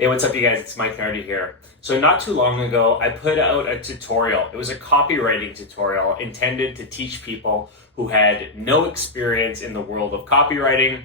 Hey, what's up you guys? It's Mike Nardi here. So not too long ago, I put out a tutorial. It was a copywriting tutorial intended to teach people who had no experience in the world of copywriting,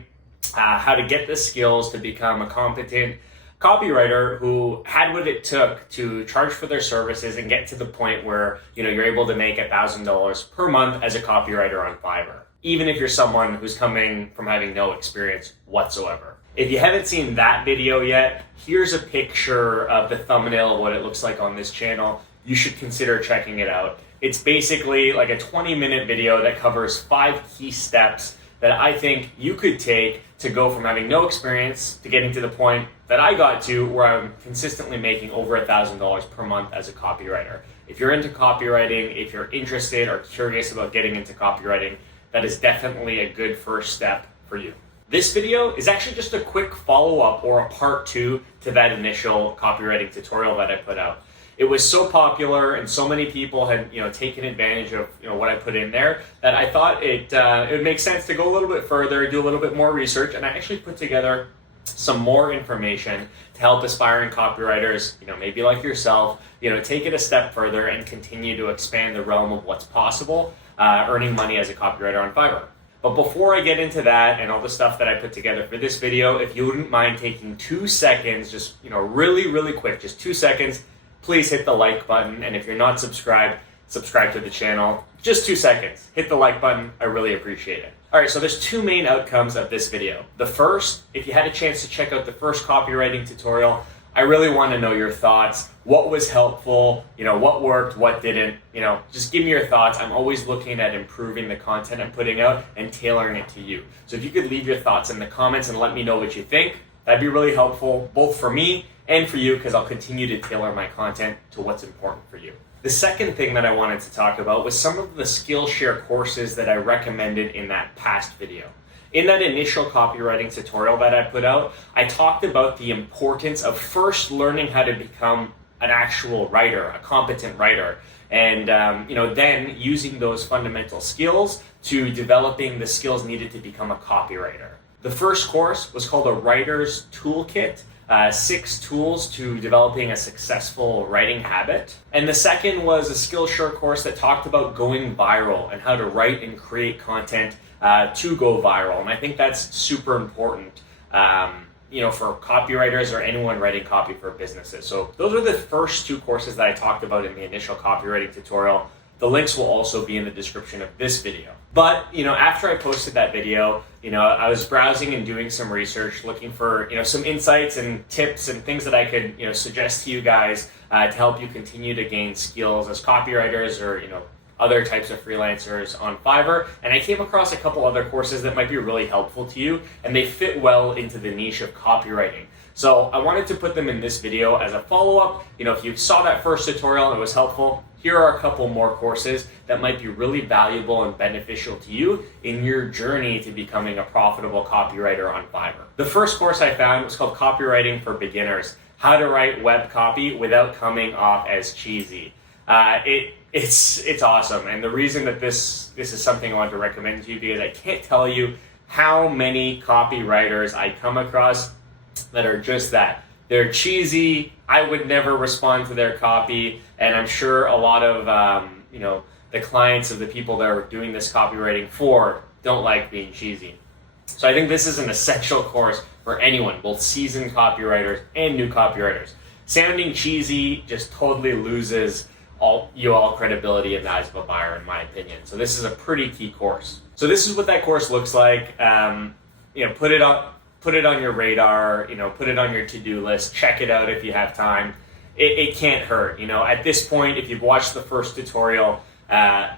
how to get the skills to become a competent copywriter who had what it took to charge for their services and get to the point where you're able to make $1,000 per month as a copywriter on Fiverr, even if you're someone who's coming from having no experience whatsoever. If you haven't seen that video yet, here's a picture of the thumbnail of what it looks like on this channel. You should consider checking it out. It's basically like a 20-minute video that covers 5 key steps that I think you could take to go from having no experience to getting to the point that I got to where I'm consistently making over $1,000 per month as a copywriter. If you're into copywriting, if you're interested or curious about getting into copywriting, that is definitely a good first step for you. This video is actually just a quick follow-up or a part 2 to that initial copywriting tutorial that I put out. It was so popular and so many people had taken advantage of what I put in there that I thought it would make sense to go a little bit further, do a little bit more research, and I actually put together some more information to help aspiring copywriters, maybe like yourself, take it a step further and continue to expand the realm of what's possible, earning money as a copywriter on Fiverr. But before I get into that and all the stuff that I put together for this video, if you wouldn't mind taking 2 seconds, just really quick, just 2 seconds, please hit the like button. And if you're not subscribed, subscribe to the channel. Just 2 seconds, hit the like button. I really appreciate it. All right, so there's 2 main outcomes of this video. The first, if you had a chance to check out the first copywriting tutorial, I really want to know your thoughts. What was helpful? What worked? What didn't? Just give me your thoughts. I'm always looking at improving the content I'm putting out and tailoring it to you. So if you could leave your thoughts in the comments and let me know what you think, that'd be really helpful, both for me and for you, because I'll continue to tailor my content to what's important for you. The second thing that I wanted to talk about was some of the Skillshare courses that I recommended in that past video. In that initial copywriting tutorial that I put out, I talked about the importance of first learning how to become an actual writer, a competent writer, and then using those fundamental skills to developing the skills needed to become a copywriter. The first course was called a Writer's Toolkit, 6 tools to developing a successful writing habit. And the second was a Skillshare course that talked about going viral and how to write and create content to go viral. And I think that's super important, for copywriters or anyone writing copy for businesses. So those are the first 2 courses that I talked about in the initial copywriting tutorial. The links will also be in the description of this video. But, after I posted that video, I was browsing and doing some research, looking for, some insights and tips and things that I could, suggest to you guys to help you continue to gain skills as copywriters or, other types of freelancers on Fiverr. And I came across a couple other courses that might be really helpful to you, and they fit well into the niche of copywriting. So I wanted to put them in this video as a follow-up. If you saw that first tutorial and it was helpful, here are a couple more courses that might be really valuable and beneficial to you in your journey to becoming a profitable copywriter on Fiverr. The first course I found was called Copywriting for Beginners, How to Write Web Copy Without Coming Off as Cheesy. It's awesome, and the reason that this is something I want to recommend to you, because I can't tell you how many copywriters I come across that are just that. They're cheesy. I would never respond to their copy, and I'm sure a lot of the clients of the people that are doing this copywriting for don't like being cheesy. So I think this is an essential course for anyone, both seasoned copywriters and new copywriters. Sounding cheesy just totally loses all credibility and eyes of a buyer, in my opinion. So this is a pretty key course. So this is what that course looks like. Put it on your radar. Put it on your to-do list. Check it out if you have time. It can't hurt. At this point, if you've watched the first tutorial,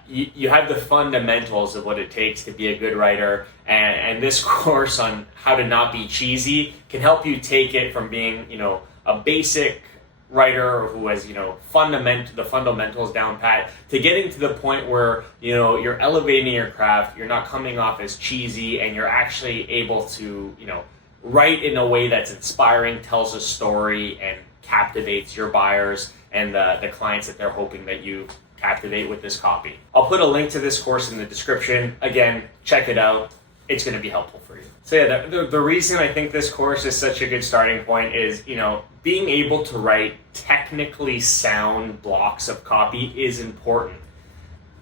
you have the fundamentals of what it takes to be a good writer, and this course on how to not be cheesy can help you take it from being a basic writer who has the fundamentals down pat to getting to the point where you're elevating your craft, you're not coming off as cheesy, and you're actually able to write in a way that's inspiring, tells a story, and captivates your buyers and the clients that they're hoping that you captivate with this copy. I'll put a link to this course in the description. Again, check it out. it's going to be helpful for you. So yeah, the reason I think this course is such a good starting point is, being able to write technically sound blocks of copy is important,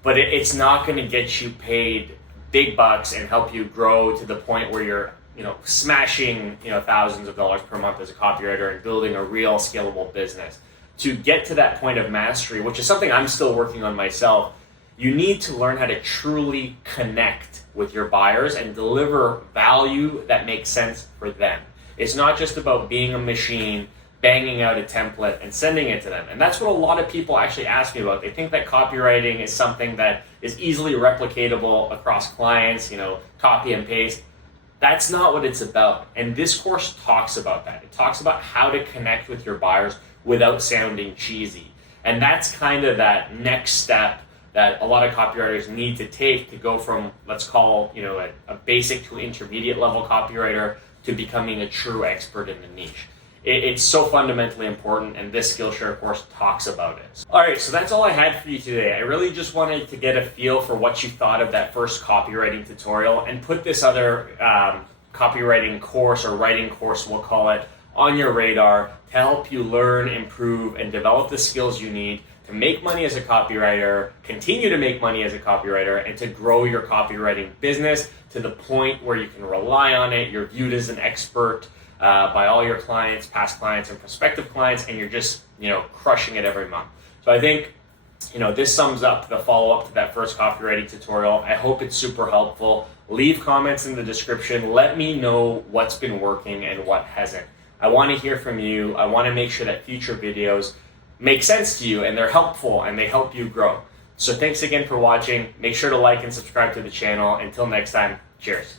but it's not going to get you paid big bucks and help you grow to the point where you're, smashing, thousands of dollars per month as a copywriter and building a real scalable business. To get to that point of mastery, which is something I'm still working on myself, you need to learn how to truly connect with your buyers and deliver value that makes sense for them. It's not just about being a machine, banging out a template and sending it to them. And that's what a lot of people actually ask me about. They think that copywriting is something that is easily replicatable across clients, copy and paste. That's not what it's about. And this course talks about that. It talks about how to connect with your buyers without sounding cheesy. And that's kind of that next step that a lot of copywriters need to take to go from, let's call, a basic to intermediate level copywriter to becoming a true expert in the niche. It's so fundamentally important, and this Skillshare course talks about it. All right, so that's all I had for you today. I really just wanted to get a feel for what you thought of that first copywriting tutorial and put this other copywriting course, or writing course we'll call it, on your radar to help you learn, improve, and develop the skills you need to make money as a copywriter, continue to make money as a copywriter, and to grow your copywriting business to the point where you can rely on it, you're viewed as an expert by all your clients, past clients, and prospective clients, and you're just, crushing it every month. So I think, this sums up the follow-up to that first copywriting tutorial. I hope it's super helpful. Leave comments in the description. Let me know what's been working and what hasn't. I want to hear from you. I want to make sure that future videos make sense to you and they're helpful and they help you grow. So thanks again for watching. Make sure to like and subscribe to the channel. Until next time, cheers.